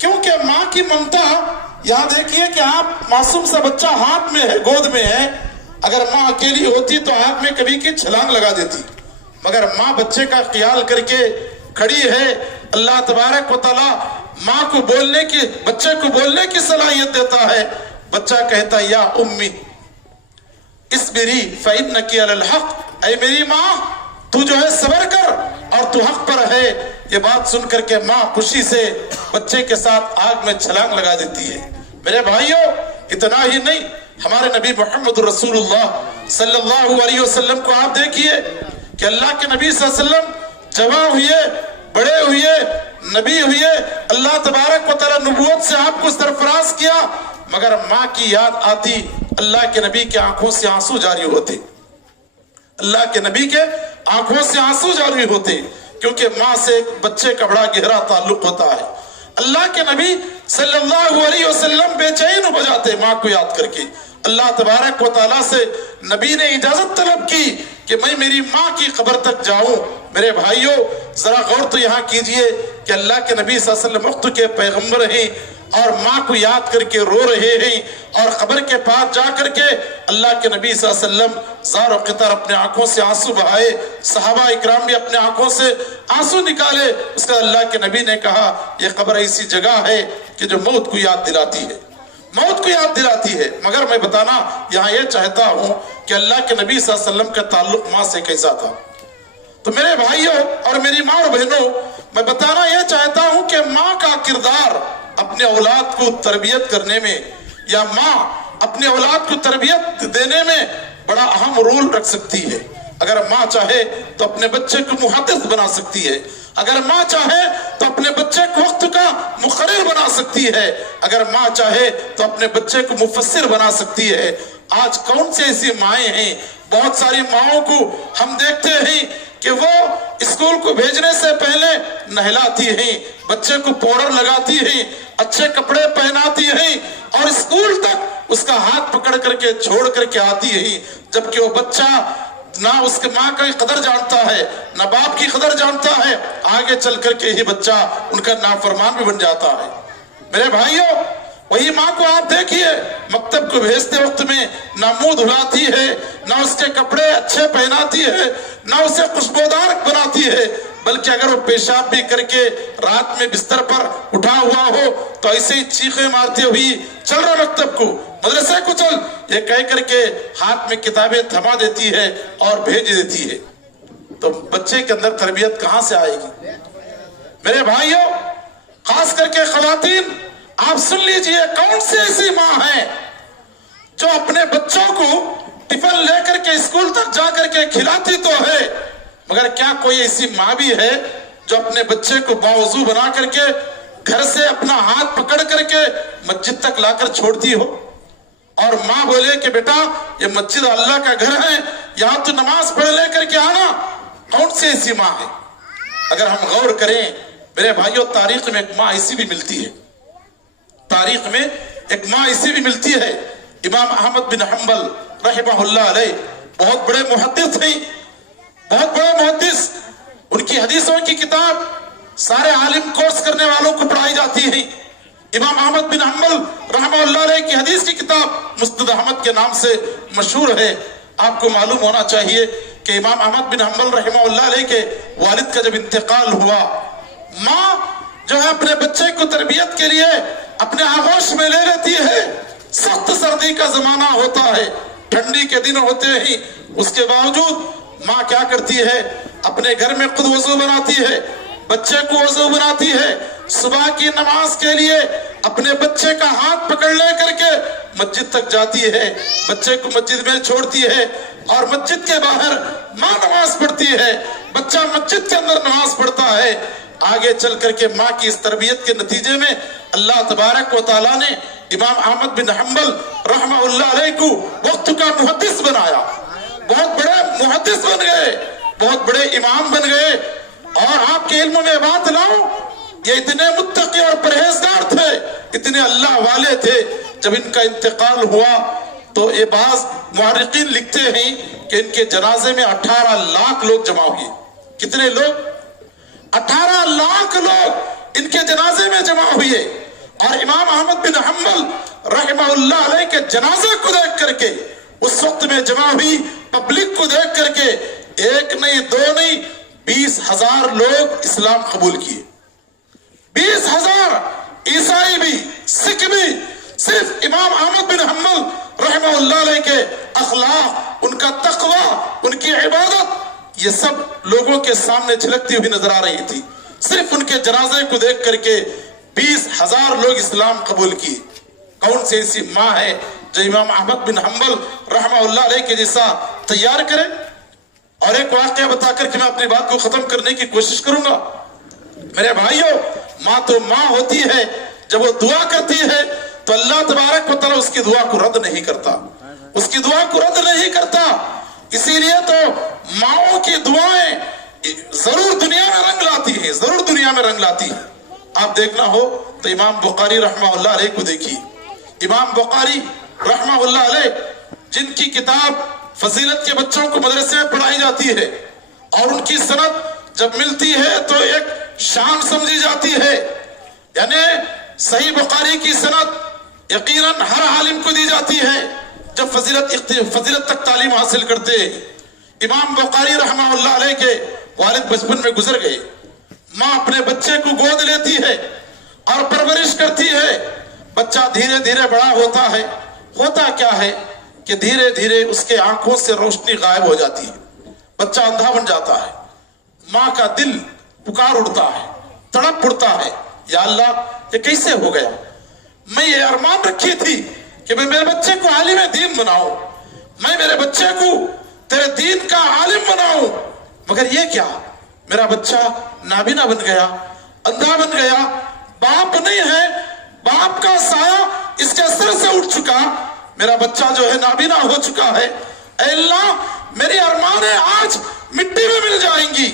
کیونکہ ماں کی ممتا، یہاں دیکھیے کہ آپ معصوم سا بچہ ہاتھ میں ہے، گود میں ہے، اگر ماں اکیلی ہوتی تو ہاتھ میں کبھی کی چھلانگ لگا دیتی، مگر ماں بچے کا خیال کر کے کھڑی ہے۔ اللہ تبارک و تعالی ماں کو بولنے کی، بچے کو بولنے کی صلاحیت دیتا ہے۔ بچہ کہتا ہے یا امی اصبری فإنکی علی الحق، اے میری ماں تو جو ہے صبر کر اور تو حق پر ہے۔ یہ بات سن کر کے ماں خوشی سے بچے کے ساتھ آگ میں چھلانگ لگا دیتی ہے۔ میرے بھائیوں، اتنا ہی نہیں، ہمارے نبی محمد رسول اللہ صلی اللہ علیہ وسلم کو آپ دیکھیے کہ اللہ کے نبی صلی اللہ علیہ وسلم جوان ہوئے، بڑے ہوئے، نبی ہوئے، اللہ تبارک و تعالی نبوت سے آپ کو سرفراز کیا، مگر ماں کی یاد آتی، اللہ کے نبی کے آنکھوں سے آنسو جاری ہوتے، اللہ کے نبی کے آنکھوں سے آنسو جاری ہوتے، کیونکہ ماں سے ایک بچے کا بڑا گہرا تعلق ہوتا ہے۔ اللہ کے نبی صلی اللہ علیہ وسلم بے چین ہو جاتے ماں کو یاد کر کے۔ اللہ تبارک و تعالیٰ سے نبی نے اجازت طلب کی کہ میں میری ماں کی قبر تک جاؤں۔ میرے بھائیوں، ذرا غور تو یہاں کیجئے کہ اللہ کے نبی صلی اللہ علیہ وسلم وقت کے پیغمبر ہیں اور ماں کو یاد کر کے رو رہے ہیں، اور قبر کے پاس جا کر کے اللہ کے نبی صلی اللہ علیہ وسلم زار و قطر اپنے آنکھوں سے آنسو بہائے، صحابہ اکرام بھی اپنے آنکھوں سے آنسو نکالے۔ اس کا اللہ کے نبی نے کہا یہ قبر ایسی جگہ ہے کہ جو موت کو یاد دلاتی ہے، موت کو یاد دلاتی ہے۔ مگر میں بتانا یہاں یہ چاہتا ہوں کہ اللہ کے نبی صلی اللہ علیہ وسلم کا تعلق ماں سے کیسا تھا۔ تو میرے بھائیوں اور میری ماں اور بہنوں، میں بتانا یہ چاہتا ہوں کہ ماں کا کردار اپنے اولاد کو تربیت کرنے میں، یا ماں اپنے اولاد کو تربیت دینے میں بڑا اہم رول رکھ سکتی ہے۔ اگر ماں چاہے تو اپنے بچے کو محدث بنا سکتی ہے، اگر ماں چاہے تو اپنے بچے کو وقت کا مقرر بنا سکتی ہے، اگر ماں چاہے تو اپنے بچے کو مفسر بنا سکتی ہے۔ آج کون سی ایسی مائیں ہیں، بہت ساری ماؤں کو ہم دیکھتے ہیں کہ وہ اسکول کو بھیجنے سے پہلے نہلاتی ہیں، بچے کو پاؤڈر لگاتی ہیں، اچھے کپڑے پہناتی ہیں، اور اسکول تک اس کا ہاتھ پکڑ کر کے چھوڑ کر کے آتی ہیں، جبکہ وہ بچہ نہ اس کے ماں کا قدر جانتا ہے، نہ باپ کی قدر جانتا ہے، آگے چل کر کے ہی بچہ ان کا نافرمان بھی بن جاتا ہے۔ میرے بھائیوں، وہی ماں کو آپ دیکھیے مکتب کو بھیجتے وقت میں نہ منہ دھلاتی ہے، نہ اس کے کپڑے اچھے پہناتی ہے، نہ اسے خوشبودار بناتی ہے، بلکہ اگر وہ پیشاب بھی کر کے رات میں بستر پر اٹھا ہوا ہو تو ایسے ہی چیخیں مارتے ہوئی چل رہا مکتب کو، مدرسے کو چل، یہ کہہ کر کے ہاتھ میں کتابیں تھما دیتی ہے اور بھیج دیتی ہے۔ تو بچے کے اندر تربیت کہاں سے آئے گی؟ میرے بھائیوں، خاص کر کے خواتین، آپ سن لیجئے، کون سی ایسی ماں ہے جو اپنے بچوں کو ٹفن لے کر کے اسکول تک جا کر کے کھلاتی تو ہے، مگر کیا کوئی ایسی ماں بھی ہے جو اپنے بچے کو باوضو بنا کر کے گھر سے اپنا ہاتھ پکڑ کر کے مسجد تک لا کر چھوڑتی ہو، اور ماں بولے کہ بیٹا یہ مسجد اللہ کا گھر ہے، یہاں تو نماز پڑھ لے کر کے آنا؟ کون سی ایسی ماں ہے؟ اگر ہم غور کریں میرے بھائیوں، تاریخ میں ایک ماں ایسی بھی ملتی ہے، تاریخ میں ایک ماں ایسی بھی ملتی ہے۔ امام احمد بن حنبل رحمہ اللہ علیہ بہت بڑے محدث ہیں، بہت بڑے محدث، ان کی حدیثوں کی کتاب سارے عالم کورس کرنے والوں کو پڑھائی جاتی ہے۔ امام احمد بن حنبل رحمہ اللہ علیہ کی حدیث کی کتاب مسند احمد کے نام سے مشہور ہے۔ آپ کو معلوم ہونا چاہیے کہ امام احمد بن حنبل رحمہ اللہ علیہ کے والد کا جب انتقال ہوا، ماں جو ہے اپنے بچے کو تربیت کے لیے اپنے آغوش میں لے لیتی ہے۔ سخت سردی کا زمانہ ہوتا ہے، ٹھنڈی کے دن ہوتے ہی، اس کے باوجود ماں کیا کرتی ہے؟ اپنے گھر میں خود وضو بناتی ہے، بچے کو وضو بناتی ہے، صبح کی نماز کے لیے اپنے بچے کا ہاتھ پکڑ لے کر کے مسجد تک جاتی ہے، بچے کو مسجد میں چھوڑتی ہے، اور مسجد کے باہر ماں نماز پڑھتی ہے، بچہ مسجد کے اندر نماز پڑھتا ہے۔ آگے چل کر کے ماں کی اس تربیت کے نتیجے میں اللہ تبارک و تعالیٰ نے امام احمد بن حنبل رحمہ اللہ علیہ کو وقت کا محدث بنایا، بہت بڑے محدث بن گئے، بہت بڑے امام بن گئے۔ اور آپ کے علم میں بات لاؤں، یہ اتنے متقی اور پرہیزگار تھے، اتنے اللہ والے تھے، جب ان کا انتقال ہوا تو یہ بعض محرقین لکھتے ہیں کہ ان کے جنازے میں 18 لاکھ لوگ جمع ہوئے۔ کتنے لوگ؟ 18 لاکھ لوگ ان کے جنازے میں جمع ہوئے۔ اور امام احمد بن حنبل رحمہ اللہ علیہ کے جنازے کو دیکھ کر کے اس وقت میں جمع ہوئی پبلک کو دیکھ کر کے ایک نہیں دو نہیں 20,000 لوگ اسلام قبول کیے. 20,000 عیسائی بھی سکھ بھی صرف امام احمد بن حنبل رحمہ اللہ علیہ کے اخلاق، ان کا تقوی، ان کی عبادت، یہ سب لوگوں کے سامنے جھلکتی ہوئی نظر آ رہی تھی. صرف ان کے جنازے کو دیکھ کر کے 20,000 لوگ اسلام قبول کیے. کون سی ایسی ماں ہے جو امام احمد بن حنبل رحمہ اللہ علیہ کے جیسا تیار کرے؟ اور ایک واقعہ بتا کر کے میں اپنی بات کو ختم کرنے کی کوشش کروں گا. میرے بھائیوں، ماں تو ماں ہوتی ہے، جب وہ دعا کرتی ہے تو اللہ تبارک و تعالیٰ اس کی دعا کو رد نہیں کرتا، اس کی دعا کو رد نہیں کرتا. اسی لیے تو ماؤں کی دعائیں ضرور دنیا میں رنگ لاتی ہیں، ضرور دنیا میں رنگ لاتی ہیں. آپ دیکھنا ہو تو امام بخاری رحمہ اللہ علیہ کو دیکھیے. امام بخاری رحمہ اللہ علیہ جن کی کتاب فضیلت کے بچوں کو مدرسے میں پڑھائی جاتی ہے اور ان کی سند جب ملتی ہے تو ایک شان سمجھی جاتی ہے، یعنی صحیح بخاری کی سند یقیناً ہر عالم کو دی جاتی ہے جب فضیلت تک تعلیم حاصل کرتے. امام بخاری رحمہ اللہ علیہ کے والد بچپن میں گزر گئے. ماں اپنے بچے کو گود لیتی ہے اور پرورش کرتی ہے. بچہ دھیرے دھیرے بڑا ہوتا ہے. ہوتا کیا ہے کہ دھیرے دھیرے اس کے آنکھوں سے روشنی غائب ہو جاتی ہے، بچہ اندھا بن جاتا ہے. ماں کا دل پکار اڑتا ہے، تڑپ اڑتا ہے، یا اللہ یہ کیسے ہو گیا؟ میں یہ ارمان رکھی تھی کہ میں میرے بچے کو عالم دین بناؤں، میں میرے بچے کو تیرے دین کا عالم بناؤں، مگر یہ کیا، میرا بچہ نابینا بن گیا، اندھا بن گیا. باپ نہیں ہے، باپ کا سایہ اس کے سر سے اٹھ چکا، میرا بچہ جو ہے نابینا ہو چکا ہے. اے اللہ میری ارمانیں آج مٹی میں مل جائیں گی.